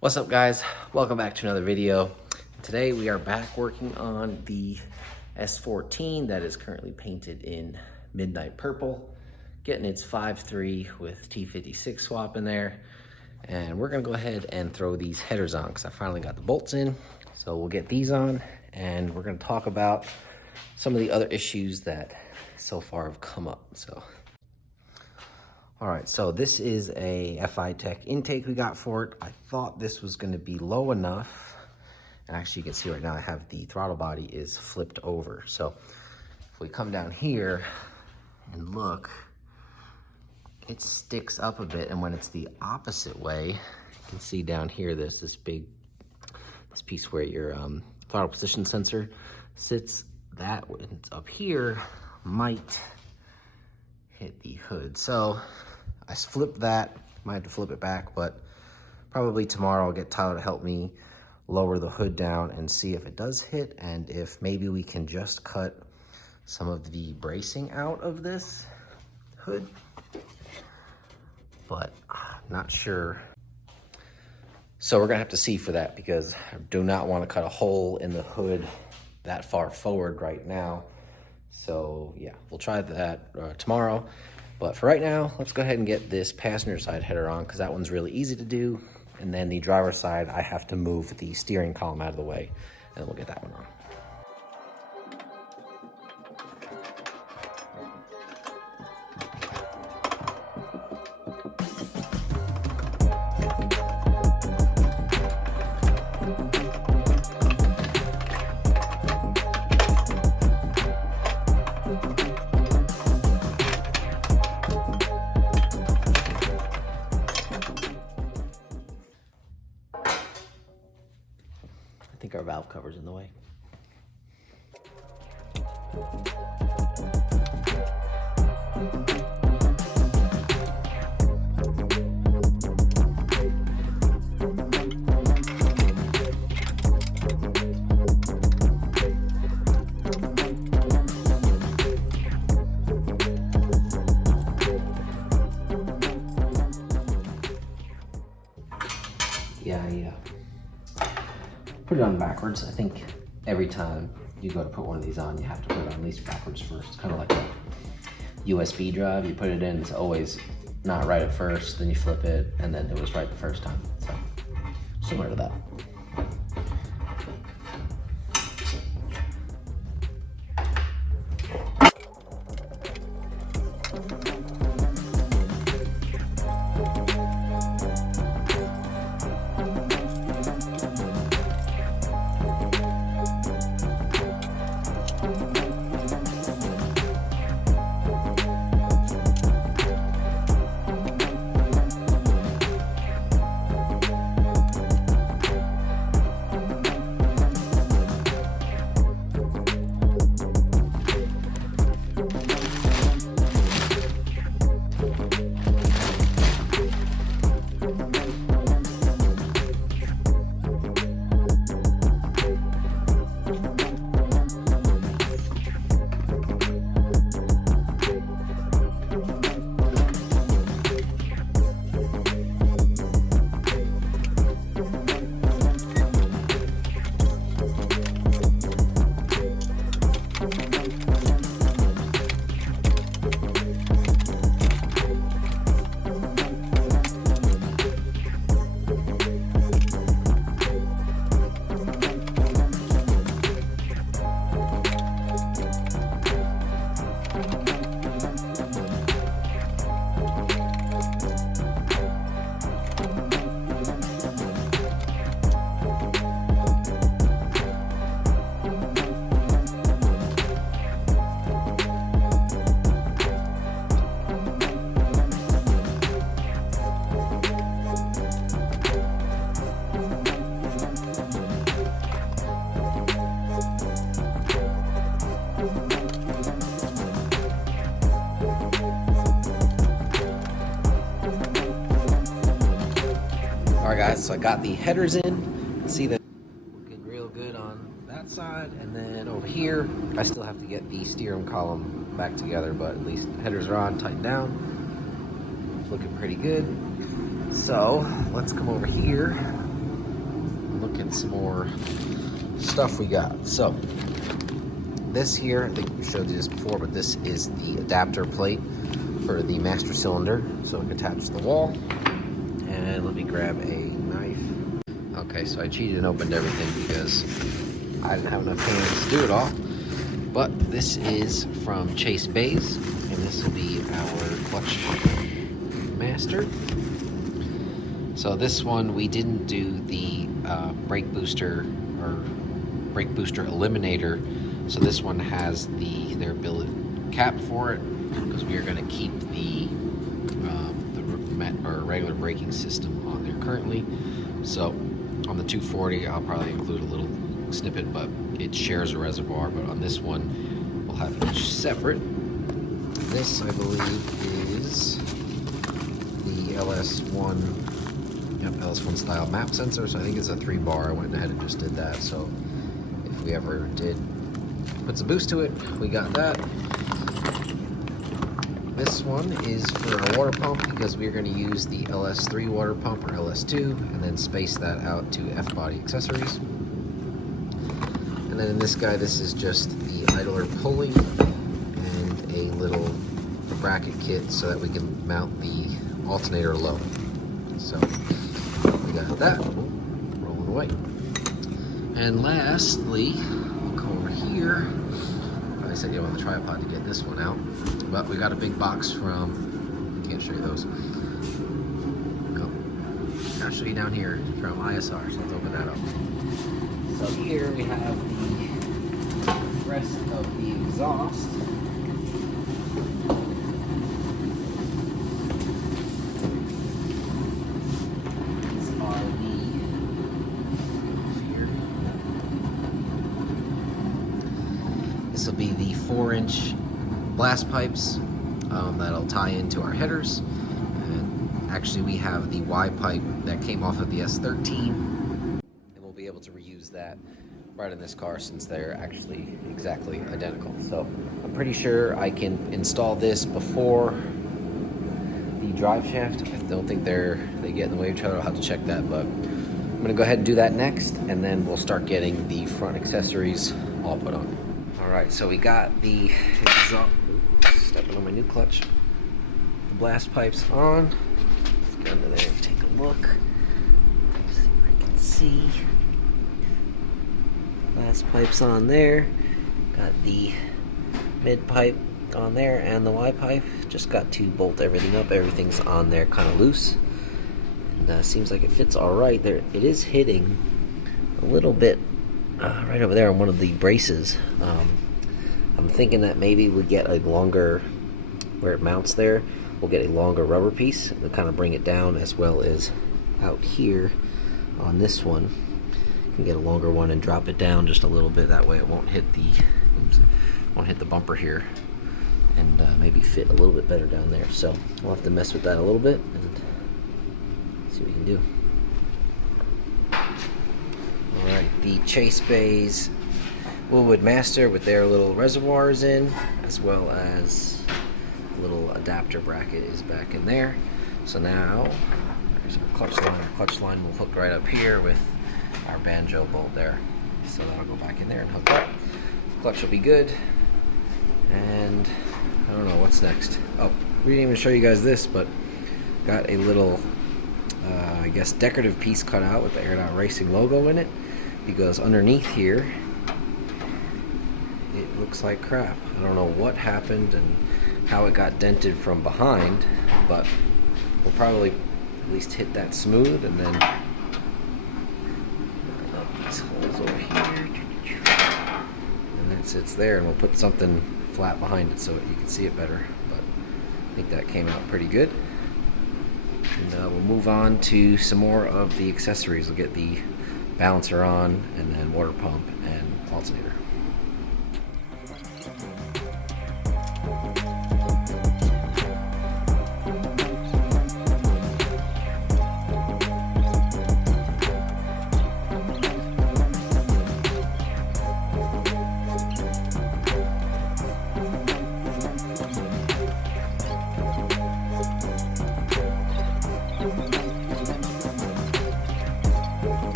What's up, guys? Welcome back to another video. Today we are back working on the S14 that is currently painted in midnight purple, getting its 5.3 with T56 swap in there. And we're gonna go ahead and throw these headers on because I finally got the bolts in. So we'll get these on and we're gonna talk about some of the other issues that so far have come up. All right, so this is a FI Tech intake we got for it. I thought this was gonna be low enough. And actually you can see right now I have the throttle body is flipped over. So if we come down here and look, it sticks up a bit. And when it's the opposite way, you can see down here, there's this piece where your throttle position sensor sits. That when it's up here might hit the hood. So I flipped that, might have to flip it back, but probably tomorrow I'll get Tyler to help me lower the hood down and see if it does hit, and if maybe we can just cut some of the bracing out of this hood, but not sure. So we're gonna have to see for that because I do not want to cut a hole in the hood that far forward right now. So yeah, we'll try that tomorrow. But for right now, let's go ahead and get this passenger side header on because that one's really easy to do. And then the driver's side, I have to move the steering column out of the way and then we'll get that one on. I think our valve cover's in the way. Yeah. Put it on backwards. I think every time you go to put one of these on, you have to put it on at least backwards first. It's kind of like a USB drive. You put it in, it's always not right at first, then you flip it, and then it was right the first time. So, similar to that. All right, guys, so I got the headers in. See that looking real good on that side. And then over here, I still have to get the steering column back together, but at least the headers are on, tightened down. It's looking pretty good. So let's come over here at some more stuff we got. So this here, I think we showed you this before, but this is the adapter plate for the master cylinder, so it can attach to the wall. And let me grab a knife. Okay, so I cheated and opened everything because I didn't have enough hands to do it all. But this is from Chase Bays, and this will be our clutch master. So this one, we didn't do the brake booster eliminator. So this one has their billet cap for it, because we are going to keep the regular braking system on there currently. So on the 240, I'll probably include a little snippet, but it shares a reservoir. But on this one, we'll have each separate. This, I believe, is the LS1, LS1 style map sensor. So I think it's a 3-bar. I went ahead and just did that. So if we ever did put some boost to it, we got that. This one is for a water pump, because we're going to use the LS3 water pump or LS2 and then space that out to F-body accessories. And then in this guy, this is just the idler pulley and a little bracket kit so that we can mount the alternator low. So we got that. Rolling away. And lastly, we'll go over here. I said you on the tripod to get this one out, but we got a big box from, can't show you those. I'll show you down here from ISR, so let's open that up. So here we have the rest of the exhaust. These are this will be the 4-inch blast pipes that'll tie into our headers. And actually we have the Y pipe that came off of the S14, and we'll be able to reuse that right in this car since they're actually exactly identical. So I'm pretty sure I can install this before the drive shaft. I don't think they get in the way of each other. I'll have to check that, but I'm gonna go ahead and do that next, and then we'll start getting the front accessories all put on. All right, so we got the exhaust, stepping on my new clutch, the blast pipes on. Let's go under there and take a look. See if I can see. Blast pipes on there. Got the mid pipe on there and the Y pipe. Just got to bolt everything up. Everything's on there kind of loose. And seems like it fits all right. There, it is hitting a little bit right over there on one of the braces. I'm thinking that maybe we get a longer, where it mounts there, we'll get a longer rubber piece to kind of bring it down, as well as out here on this one. You can get a longer one and drop it down just a little bit. That way it won't hit the bumper here, and maybe fit a little bit better down there. So we'll have to mess with that a little bit and see what we can do. Alright, the Chase Bays Woolwood Master with their little reservoirs in, as well as a little adapter bracket is back in there. So now there's our clutch line. Our clutch line will hook right up here with our banjo bolt there. So that'll go back in there and hook up. Clutch will be good. And I don't know what's next. Oh, we didn't even show you guys this, but got a little I guess decorative piece cut out with the Aired Out Racing logo in it, because underneath here it looks like crap. I don't know what happened and how it got dented from behind, but we'll probably at least hit that smooth, and then line up these holes over here, and that sits there, and we'll put something flat behind it so you can see it better. But I think that came out pretty good. And we'll move on to some more of the accessories. We'll get the balancer on, and then water pump and alternator.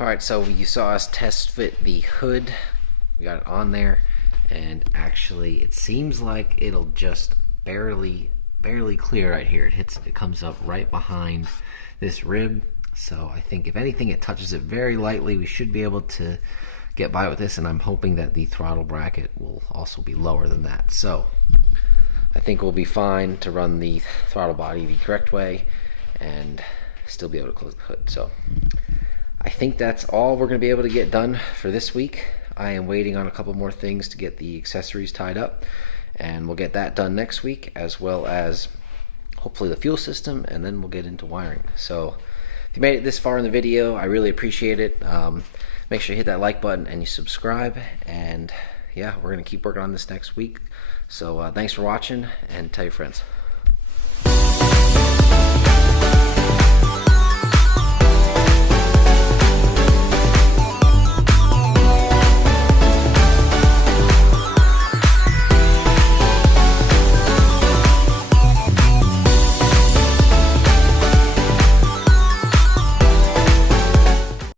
All right, so you saw us test fit the hood. We got it on there, and actually it seems like it'll just barely clear right here. It comes up right behind this rib. So I think if anything, it touches it very lightly. We should be able to get by with this, and I'm hoping that the throttle bracket will also be lower than that. So I think we'll be fine to run the throttle body the correct way and still be able to close the hood. So I think that's all we're going to be able to get done for this week. I am waiting on a couple more things to get the accessories tied up, and we'll get that done next week, as well as hopefully the fuel system, and then we'll get into wiring. So if you made it this far in the video, I really appreciate it. Make sure you hit that like button and you subscribe, and yeah, we're going to keep working on this next week. So thanks for watching, and tell your friends.